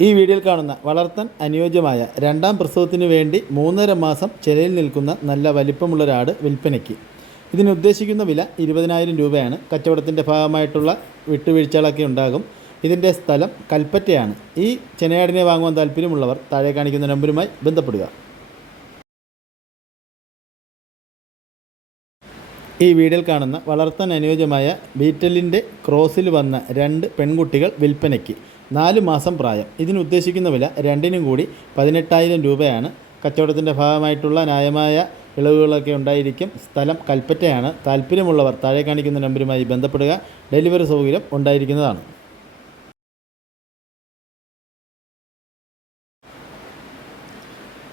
ഈ വീഡിയോയിൽ കാണുന്ന വളർത്താൻ അനുയോജ്യമായ രണ്ടാം പ്രസവത്തിനു വേണ്ടി 3.5 മാസം ചെനയിൽ നിൽക്കുന്ന നല്ല വലിപ്പമുള്ളൊരാട് വിൽപ്പനയ്ക്ക്. ഇതിനുദ്ദേശിക്കുന്ന വില 20,000 രൂപയാണ്. കച്ചവടത്തിൻ്റെ ഭാഗമായിട്ടുള്ള വിട്ടുവീഴ്ചകളൊക്കെ ഉണ്ടാകും. ഇതിൻ്റെ സ്ഥലം കൽപ്പറ്റയാണ്. ഈ ചെനയാടിനെ വാങ്ങുവാൻ താല്പര്യമുള്ളവർ താഴെ കാണിക്കുന്ന നമ്പറുമായി ബന്ധപ്പെടുക. ഈ വീഡിയോയിൽ കാണുന്ന വളർത്താൻ അനുയോജ്യമായ ബീറ്റലിൻ്റെ ക്രോസിൽ വന്ന 2 പെൺകുട്ടികൾ വിൽപ്പനയ്ക്ക്. 4 മാസം പ്രായം. ഇതിനുദ്ദേശിക്കുന്ന വില രണ്ടിനും കൂടി 18,000 രൂപയാണ്. കച്ചവടത്തിൻ്റെ ഭാഗമായിട്ടുള്ള ന്യായമായ ഇളവുകളൊക്കെ ഉണ്ടായിരിക്കും. സ്ഥലം കൽപ്പറ്റയാണ്. താല്പര്യമുള്ളവർ താഴെ കാണിക്കുന്ന നമ്പറുമായി ബന്ധപ്പെടുക. ഡെലിവറി സൗകര്യം ഉണ്ടായിരിക്കുന്നതാണ്.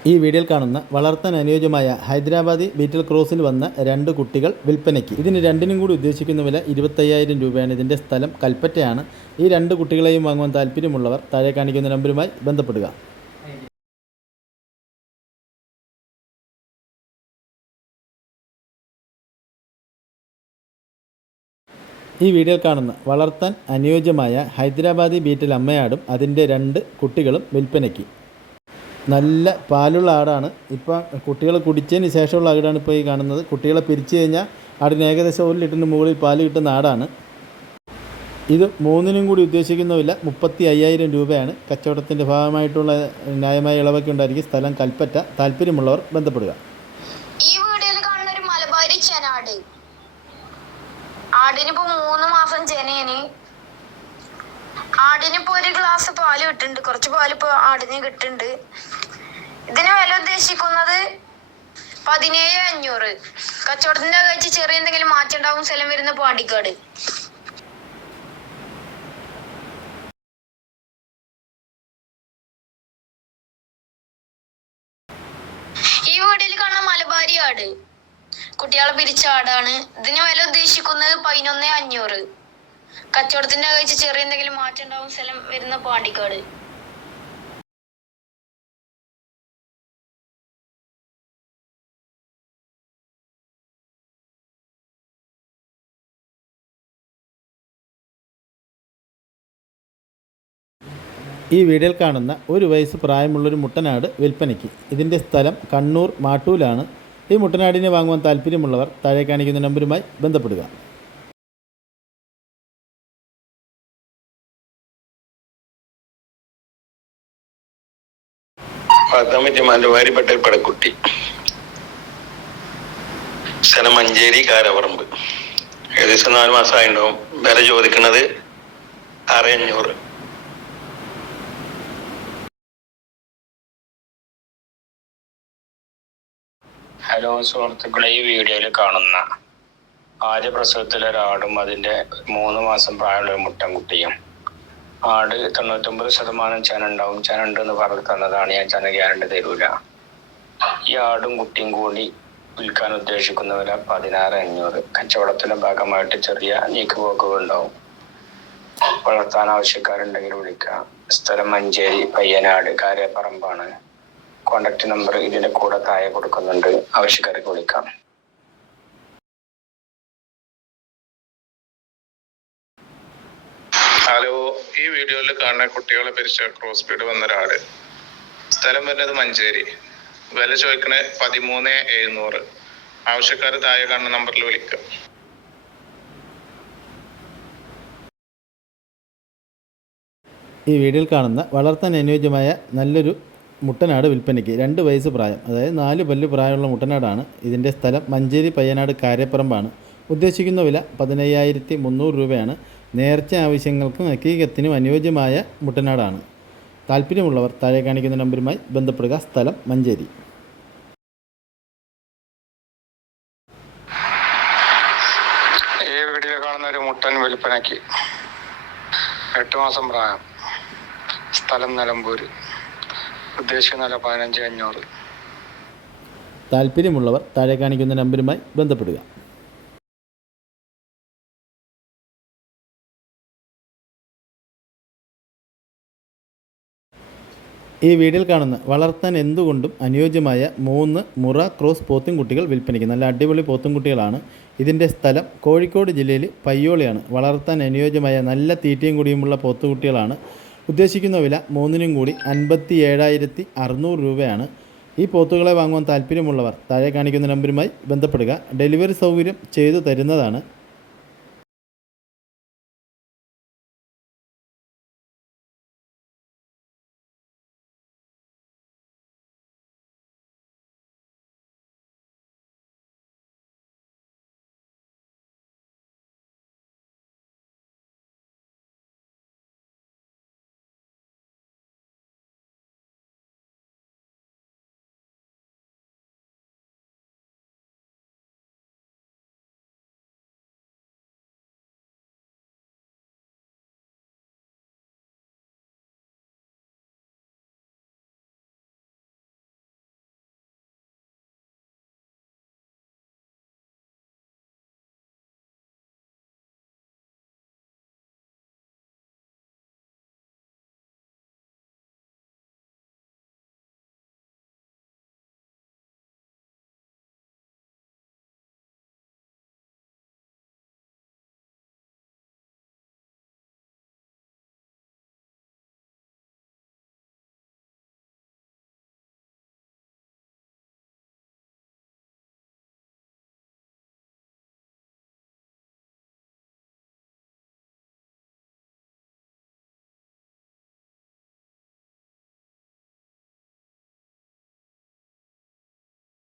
ഈ വീഡിയോയിൽ കാണുന്ന വളർത്താൻ അനുയോജ്യമായ ഹൈദരാബാദി ബീറ്റൽ ക്രോസിൽ വന്ന 2 കുട്ടികൾ വിൽപ്പനയ്ക്ക്. ഇതിന് രണ്ടിനും കൂടി ഉദ്ദേശിക്കുന്ന വില 25,000 രൂപയാണ്. ഇതിൻ്റെ സ്ഥലം കൽപ്പറ്റയാണ്. ഈ 2 കുട്ടികളെയും വാങ്ങുവാൻ താല്പര്യമുള്ളവർ താഴെ കാണിക്കുന്ന നമ്പറുമായി ബന്ധപ്പെടുക. ഈ വീഡിയോയിൽ കാണുന്ന വളർത്താൻ അനുയോജ്യമായ ഹൈദരാബാദി ബീറ്റൽ അമ്മയാടും അതിൻ്റെ 2 കുട്ടികളും വിൽപ്പനയ്ക്ക്. നല്ല പാലുള്ള ആടാണ്. ഇപ്പം കുട്ടികൾ കുടിച്ചതിന് ശേഷമുള്ള ആടാണ് ഇപ്പോൾ ഈ കാണുന്നത്. കുട്ടികളെ പിരിച്ചു കഴിഞ്ഞാൽ ആടിന് ഏകദേശം 1 ലിറ്ററിന് മുകളിൽ പാല് കിട്ടുന്ന ആടാണ്. ഇത് 3നും കൂടി ഉദ്ദേശിക്കുന്ന വില 35,000 രൂപയാണ്. കച്ചവടത്തിൻ്റെ ഭാഗമായിട്ടുള്ള ന്യായമായ ഇളവൊക്കെ ഉണ്ടായിരിക്കും. സ്ഥലം കൽപ്പറ്റ. താല്പര്യമുള്ളവർ ബന്ധപ്പെടുക. ഈ വീഡിയോയിൽ കാണുന്ന ഒരു മലബാരി ചെനാട്. ആടിനിപ്പോൾ 3 മാസം ചെനേന്. ആടിനിപ്പോൾ 1 ഗ്ലാസ് പാല് കിട്ടുന്നുണ്ട്. കുറച്ച് പാല് ഇപ്പോൾ ആടിന് കിട്ടുന്നുണ്ട്. ഇതിന് വില ഉദ്ദേശിക്കുന്നത് 17,500. കച്ചവടത്തിന്റെ കഴിച്ച് ചെറിയ എന്തെങ്കിലും മാറ്റം ഉണ്ടാവും. സ്ഥലം വരുന്ന പാണ്ടിക്കാട്. ഈ വീഡിയോയിൽ കാണുന്ന മലബാരി ആട് കുട്ടികളെ പിരിച്ച ആടാണ്. ഇതിന് വില ഉദ്ദേശിക്കുന്നത് 11,500. കച്ചവടത്തിന്റെ കഴിച്ച് ചെറിയ എന്തെങ്കിലും മാറ്റം ഉണ്ടാവും. സ്ഥലം വരുന്ന പാണ്ടിക്കാട്. ഈ വീഡിയോയിൽ കാണുന്ന 1 വയസ്സ് പ്രായമുള്ളൊരു മുട്ടനാട് വിൽപ്പനയ്ക്ക്. ഇതിൻ്റെ സ്ഥലം കണ്ണൂർ മാട്ടൂലാണ്. ഈ മുട്ടനാടിനെ വാങ്ങുവാൻ താല്പര്യമുള്ളവർ താഴെ കാണിക്കുന്ന നമ്പറുമായി ബന്ധപ്പെടുക. വാരിപ്പെട്ട പടക്കുട്ടി. സ്ഥലം മഞ്ചേരി കാരപറമ്പ്. ഏകദേശം 4 മാസമായിട്ടുണ്ടാവും. വില ചോദിക്കുന്നത് 6,500. ഹലോ സുഹൃത്തുക്കളെ, ഈ വീഡിയോയിൽ കാണുന്ന ആദ്യ പ്രസവത്തിലെ ഒരാടും അതിൻ്റെ 3 മാസം പ്രായമുള്ള ഒരു മുട്ടൻകുട്ടിയും. ആട് 99% ചെന ഉണ്ടാവും. ചെന ഉണ്ടെന്ന് പറഞ്ഞു തന്നതാണ്. ഞാൻ ചെന ഗ്യാരണ്ടി തരൂല. ഈ ആടും കുട്ടിയും കൂടി വിൽക്കാൻ ഉദ്ദേശിക്കുന്ന വില 16,500. കച്ചവടത്തിന്റെ ഭാഗമായിട്ട് ചെറിയ നീക്കുപോക്കുകൾ ഉണ്ടാവും. വളർത്താൻ ആവശ്യക്കാരുണ്ടെങ്കിൽ വിളിക്കാം. സ്ഥലം മഞ്ചേരി പയ്യനാട് കാരപ്പറമ്പാണ്. കോണ്ടാക്ട് നമ്പർ ഇതിന്റെ കൂടെ താഴെ കൊടുക്കുന്നുണ്ട്. ആവശ്യക്കാർക്ക് വിളിക്കാം. ഹലോ, ഈ വീഡിയോയിൽ കാണുന്ന കുട്ടികളെ പിരിച്ച ക്രോസ് സ്പീഡ് വന്ന ഒരാട്. സ്ഥലം വരുന്നത് മഞ്ചേരി. വില ചോദിക്കണേ 13,700. ആവശ്യക്കാർ താഴെ കാണുന്ന നമ്പറിൽ വിളിക്കാം. ഈ വീഡിയോയിൽ കാണുന്ന വളർത്താൻ അനുയോജ്യമായ നല്ലൊരു മുട്ടനാട് വിൽപ്പനയ്ക്ക്. 2 വയസ്സ് പ്രായം, അതായത് 4 പല്ല് പ്രായമുള്ള മുട്ടനാടാണ്. ഇതിൻ്റെ സ്ഥലം മഞ്ചേരി പയ്യനാട് കാരപ്പറമ്പാണ്. ഉദ്ദേശിക്കുന്ന വില 15,300 രൂപയാണ്. നേർച്ച ആവശ്യങ്ങൾക്കും ഹക്കീകത്തിനും അനുയോജ്യമായ മുട്ടനാടാണ്. താല്പര്യമുള്ളവർ താഴെ കാണിക്കുന്ന നമ്പറുമായി ബന്ധപ്പെടുക. സ്ഥലം മഞ്ചേരി. ഈ വീഡിയോ കാണുന്ന ഒരു മുട്ടൻ വിൽപ്പനയ്ക്ക്. 8 മാസം പ്രായം. സ്ഥലം നിലമ്പൂർ. ഉദ്ദേശിക്കുന്ന വില 15,500. താല്പര്യമുള്ളവർ താഴെ കാണിക്കുന്ന നമ്പറുമായി ബന്ധപ്പെടുക. ഈ വീഡിയോയിൽ കാണുന്ന വളർത്താൻ എന്തുകൊണ്ടും അനുയോജ്യമായ 3 മുറ ക്രോസ് പോത്തുംകുട്ടികൾ വിൽപ്പനയ്ക്ക്. നല്ല അടിപൊളി പോത്തുംകുട്ടികളാണ്. ഇതിൻ്റെ സ്ഥലം കോഴിക്കോട് ജില്ലയിൽ പയ്യോളിയാണ്. വളർത്താൻ അനുയോജ്യമായ നല്ല തീറ്റയും കൂടിയുമുള്ള പോത്തുകുട്ടികളാണ്. ഉദ്ദേശിക്കുന്ന വില മൂന്നിനും കൂടി 57,600 രൂപയാണ്. ഈ പോത്തുകളെ വാങ്ങുവാൻ താല്പര്യമുള്ളവർ താഴെ കാണിക്കുന്ന നമ്പറുമായി ബന്ധപ്പെടുക. ഡെലിവറി സൗകര്യം ചെയ്തു തരുന്നതാണ്.